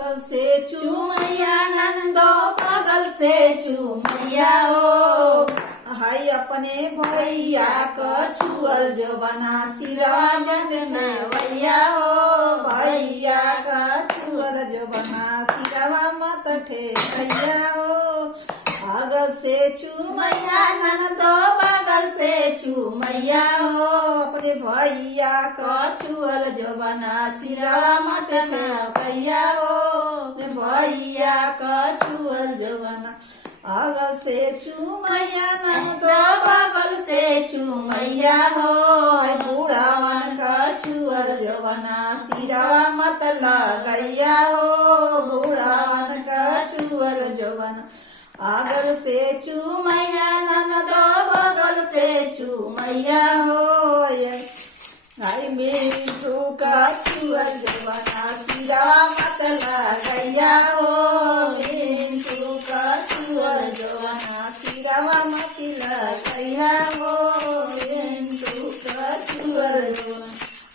बगल से चूमैया नंदो बगल से चूमैया हो हाय अपने भैया क छुअल जो बना सिरवा जन भैया हो भैया का छुअल जो बना सिरवा मत ठेकैया हो बगल से चूमैया नंदो बगल से चूमैया हो अपने भैया का छुअल जो बना सिरवा मत ठेकैया हो भैया का छुअल जो बना बगल से चूमैया नंदो बगल से चूमैया हो बूढ़ावन का छुअल जो बना सिरवा मत लगैया हो बूढ़ावन का छुअल जो बना बगल से चूमैया नंदो बगल से चूमैया हो हाय मिठू का छुअल जो बना सिरवा मत लगैया हो मिठू का छुअल जो बना सिरवा मत लगैया हो मिठू का छुअल जो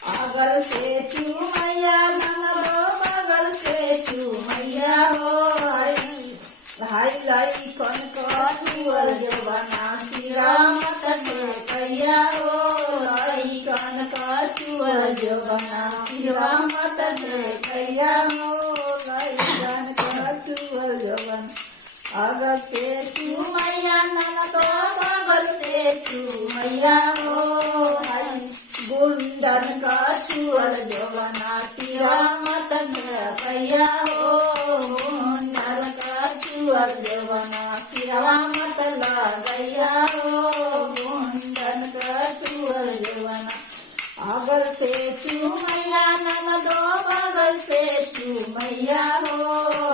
बगल से चूमैया नंदो बगल से चूमैया हो हाय लइकन का छुअल जो बना सिरवा मत ठेकैया हो लइकन का छुअल जो बना सिरवा मत ठेकैया हो लइकन का छुअल जो बना बगल से चूमैया नंदो बगल से चूमैया हो गुंडन का छुअल जो बना सिरवा मत ठेकैया हो गुंडन का छुअल जो बना सिरवा मत लगैया हो गुंडन का छुअल जो बना बगल से चूमैया नंदो बगल से चूमैया हो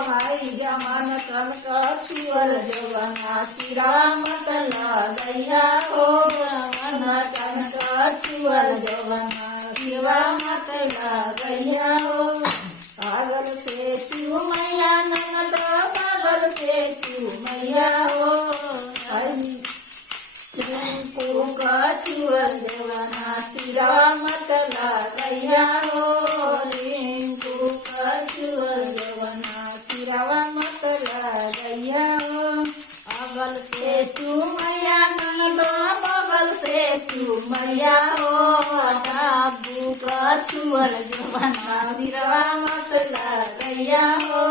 हाय जमान तन का छुअल जो बना सिरवा मत लगैया हो जमान तन का छुअल जो बना सिरवा मत लगैया हो बगल से चूमैया नंदो बगल से चूमैया हो रिंकू का छुअल जो बना सिरवा मत लगैया हो रिंकू का छुअल जो बना सिरवा मत लगैया हो बगल से चूमैया नंदो बगल से चूमैया हो डाबू का छुअल जो बना सिरवा मत लगैया हो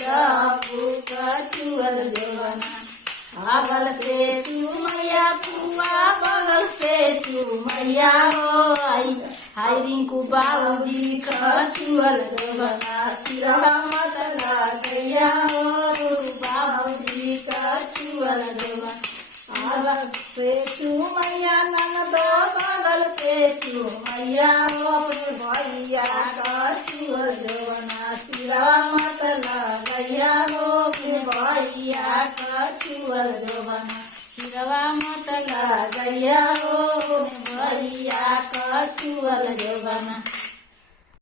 डाबू का छुअल जो बना बगल से चूमैया फुआ बगल से चूमैया हो हाय रिंकू बाबूजी का छुअल जो बना सिरवा मत लगैया हो बाबूजी का छुअल जो बना बगल से चूमैया नंदो बगल से चूमैया हो अपने भैया का छुअल जो बना सिरवा मत लगैया हो अपने भैया का छुअल जो बना सिरवा मत लगैया हो भैया का छुअल